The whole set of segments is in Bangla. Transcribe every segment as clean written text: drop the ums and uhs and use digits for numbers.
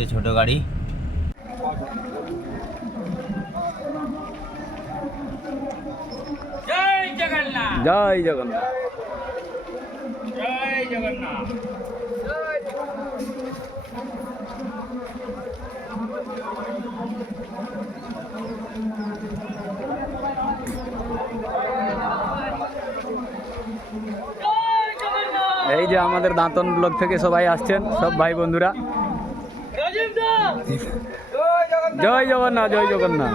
এসছে ছোট গাড়ি। জয় জগন্নাথ, জয় জগন্নাথ। জয় জগন্নাথ। এই যে আমাদের দাঁতন ব্লক থেকে সবাই আসছেন, সব ভাই বন্ধুরা। জয় জগন্নাথ, জয় জগন্নাথ।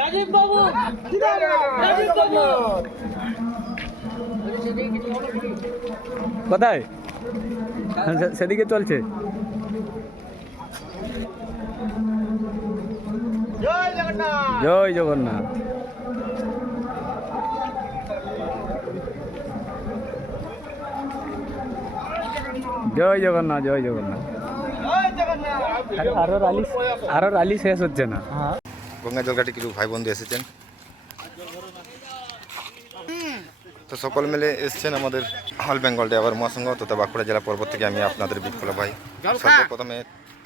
রাজীব বাবু, রাজীব বাবু কোথায়? সেদিকে চলছে। জয় জগন্নাথ। জয় জগন্নাথ। জয় জগন্নাথ, জয় জগন্নাথ। জয় জগন্নাথ। আরো রালি শেষ হচ্ছে না। গঙ্গা জলঘাটে কিছু ভাই বন্ধু এসেছেন, তো সকল মিলে এসেছেন আমাদের অল বেঙ্গল ড্রাইভার মহাসংঘ তথা বাঁকুড়া জেলা পর্বত থেকে। আমি আপনাদের বিপ্লব ভাই। সর্বপ্রথমে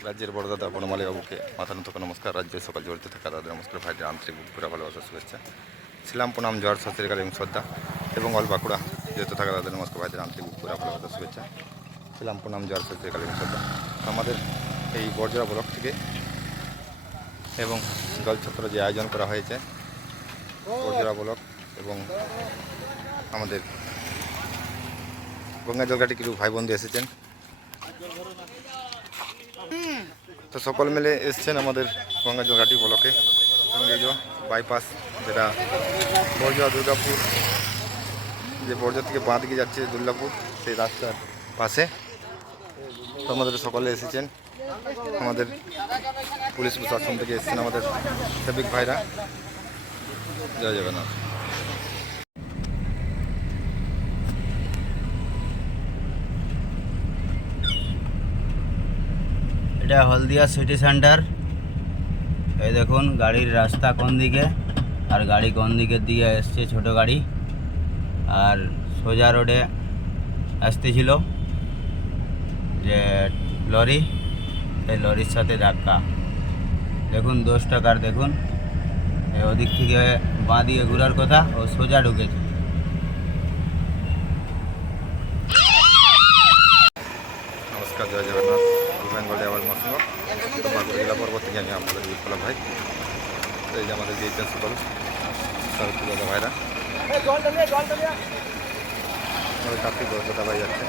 রাজ্যের বড় দাদা বনমালী বাবুকে মাথা নত নমস্কার। রাজ্যের সকল জড়িত থাকা দাদা নমস্কার, ভাইদের আন্তরিক বুকপুরা ভালোবাসা শুভেচ্ছা, ছিলাম প্রণাম, জোয়ার সত শ্রী আকাল এবং শ্রদ্ধা। এবং অল বাঁকুড়া জড়িত থাকা দাদা নমস্কার, ভাইদের আন্তরিক বুকপুরা ভালোবাসা শুভেচ্ছা, ছিলাম প্রণাম, জোয়ার সত শ্রী আকাল এবং শ্রদ্ধা। আমাদের এই বরজোড়া ব্লক থেকে এবং জলছত্র যে আয়োজন করা হয়েছে বরজোড়া ব্লক এবং আমাদের গঙ্গা জলঘাটে কিছু ভাই বন্ধু এসেছেন, তো সকল মিলে এসছেন আমাদের গঙ্গা জলঘাটি ব্লকে। এবং এই যে বাইপাস যেটা বরজোড়া দুর্গাপুর, যে বরজোড়া থেকে বাঁ দিকে যাচ্ছে দুর্গাপুর, সেই রাস্তার পাশে। তো আমাদের সকলে এসেছেন, আমাদের পুলিশ প্রশাসন থেকে এসেছেন আমাদের ট্রাফিক ভাইরা। জয় জগন্নাথ। এটা হলদিয়া সিটি সেন্টার। এই দেখুন গাড়ির রাস্তা কোন দিকে আর গাড়ি কোন দিকের দিকে এসছে ছোট গাড়ি, আর সোজা রোডে আসতেছিল যে লরি, এই লরির সাথে ধাক্কা। দেখুন 10 টাকার, দেখুন ওদিক থেকে বাঁ দিকে ঘোরার কথা, ও সোজা ঢুকেছে। নমস্কার, জয় জগন্নাথ। অল বেঙ্গল ড্রাইভার মহাসংঘ বাঁকুড়া জেলা পর্বত থেকে আমি আপনাদের বিপ্লব ভাই। তো এই যে আমাদের দিয়েছেন সকল দাদা ভাইরা, আমাদের কার্তিক দাদা ভাই যাচ্ছে,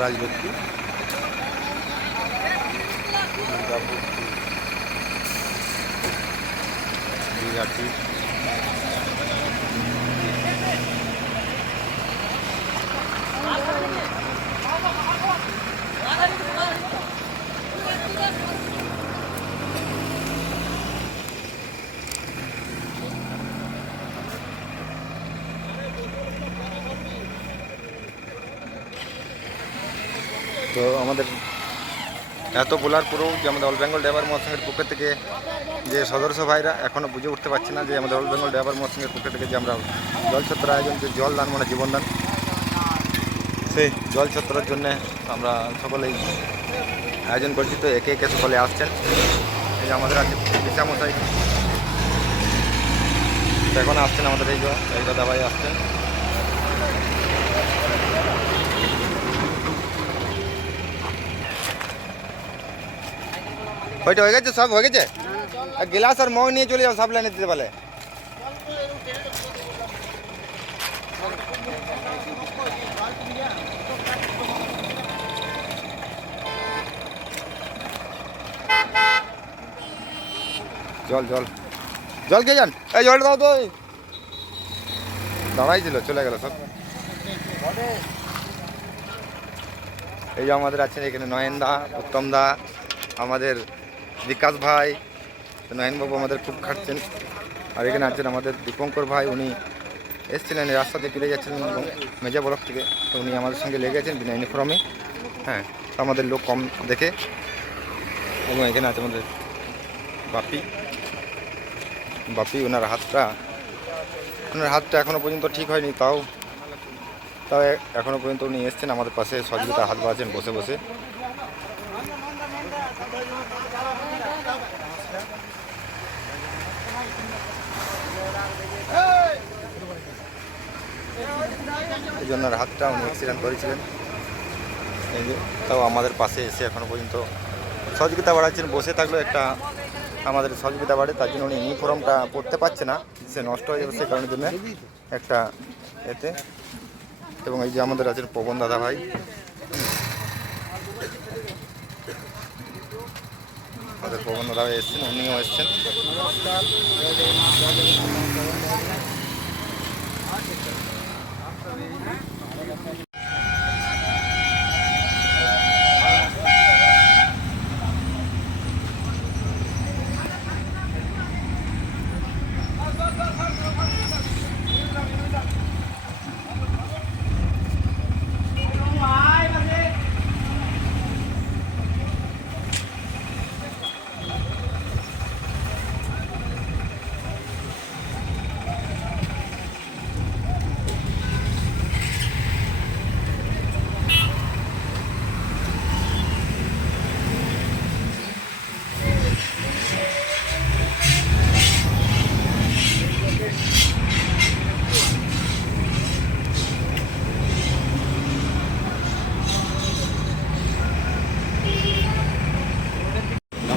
রাজলক্ষ্মী বিরাটি তো আমাদের এত বলার পরেও যে আমাদের অল বেঙ্গল ড্রাইভার মহাসংঘের পক্ষ থেকে যে সদস্য ভাইরা এখনও বুঝে উঠতে পারছে না যে আমাদের অল বেঙ্গল ড্রাইভার মহাসংঘের পক্ষ থেকে যে আমরা জলছত্র আয়োজন, যে জল দান মানে জীবনদান, সেই জলছত্রের জন্যে আমরা সকলেই আয়োজন করছি। তো একে একে সকলে আসছেন। এই যে আমাদের আছে পিসামশাই, এখন আসছেন আমাদের এই দাদা ভাই আসছেন। ওইটা হয়ে গেছে, সব হয়ে গেছে। গ্লাস আর মগ নিয়ে চলে যাও, সব লাইনে দিতে পারলে। জল জল জল কে যান, এই জলটা দাও তো। দাঁড়াই ছিল, চলে গেল সব। এই যে আমাদের আছেন এখানে নয়ন দা, উত্তম দা, আমাদের বিকাশ ভাই। নয়নবাবু আমাদের খুব খাটছেন। আর এখানে আছেন আমাদের দীপঙ্কর ভাই, উনি এসেছিলেন রাস্তাতে ফিরে যাচ্ছিলেন মেজা ব্লক থেকে, তো উনি আমাদের সঙ্গে লেগেছেন বিনা ইউনিফর্মে। হ্যাঁ, আমাদের লোক কম দেখে। এবং এখানে আছে আমাদের বাপি, ওনার হাতটা এখনও পর্যন্ত ঠিক হয়নি, তাও তবে এখনও পর্যন্ত উনি এসছেন আমাদের পাশে সহযোগিতা হাত বাড়াচ্ছেন বসে বসে। এই জন্য হাতটা উনি অ্যাক্সিডেন্ট করেছিলেন, এই যে তাও আমাদের পাশে এসে এখনও পর্যন্ত সহযোগিতা বাড়াচ্ছেন। বসে থাকলেও একটা আমাদের সহযোগিতা বাড়ে, তার জন্য উনি ইউনিফর্মটা পরতে পারছে না, সে নষ্ট হয়ে যাবে, সেই কারণের জন্য একটা এতে। এবং এই যে আমাদের আছেন পবন দাদা ভাই, আমাদের পবন দাদা ভাই এসছেন, উনিও এসছেন।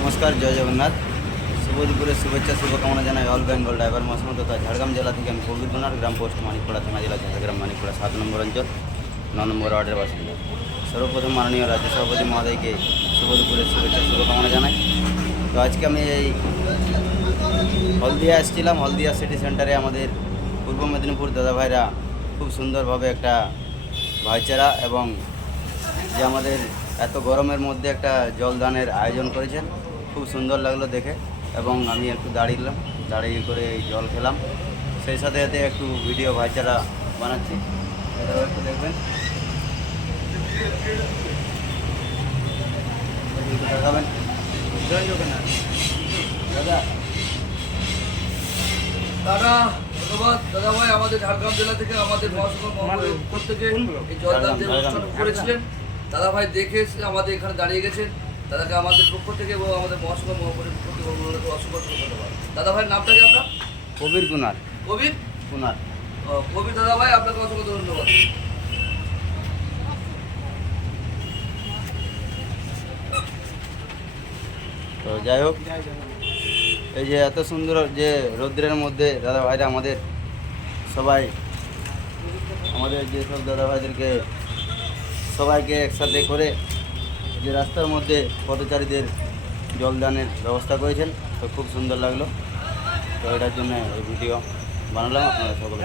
নমস্কার, জয় জগন্নাথ। শুভ দুপুরের শুভেচ্ছা শুভকামনা জানাই অল বেঙ্গল ড্রাইভার মহাসংঘ তথা ঝাড়গ্রাম জেলা থেকে। আমি প্রবীর কুনার, গ্রাম পোস্ট মানিকপাড়া, থানা জেলা ঝাড়গ্রাম, মানিকপাড়া 7 নম্বর অঞ্চল, 9 নম্বর ওয়ার্ডের বাসিন্দা। সর্বপ্রথম মাননীয় রাজ্য সভাপতি মহোদয়কে শুভ দুপুরের শুভেচ্ছা শুভকামনা জানাই। তো আজকে আমি এই হলদিয়া এসেছিলাম। হলদিয়া সিটি সেন্টারে আমাদের পূর্ব মেদিনীপুর দাদাভাইরা খুব সুন্দরভাবে একটা ভাইচারা এবং যে আমাদের এত গরমের মধ্যে একটা জলদানের আয়োজন করেছেন, খুব সুন্দর লাগলো দেখে। এবং আমি একটু দাঁড়িয়ে করে এই জল খেলাম, সেই সাথে সাথে একটু ভিডিও ভাইচারা বানাচ্ছি, এটাও একটু দেখবেন, দেখাবেন। জয় জগন্নাথ দাদা। দাদা ধন্যবাদ দাদা ভাই, আমাদের ঝাড়গ্রাম জেলা থেকে আমাদের মহাসংঘ পক্ষ থেকে এই জলদান যে অনুষ্ঠান করেছিলেন দাদা ভাই দেখে এসে আমাদের এখানে দাঁড়িয়ে গেছেন। দাদাকে আমাদের পক্ষ থেকে এবং আমাদের মহাসংঘ মহাপরির পক্ষ থেকে অসংখ্য ধন্যবাদ। দাদা ভাইয়ের নামটা কি আপনার? প্রবীর কুনার। কবির কুনার। কবির দাদা ভাই, আপনাকে অসংখ্য ধন্যবাদ। তো যাই হোক, এই যে এত সুন্দর যে রৌদ্রের মধ্যে দাদা ভাইরা আমাদের সবাই, আমাদের যেসব দাদা ভাইদেরকে সবাইকে একসাথে করে যে রাস্তার মধ্যে পথচারীদের জলদানের ব্যবস্থা করেছেন, তো খুব সুন্দর লাগলো। তো এটার জন্য এই ভিডিও বানালাম, আপনারা সকলে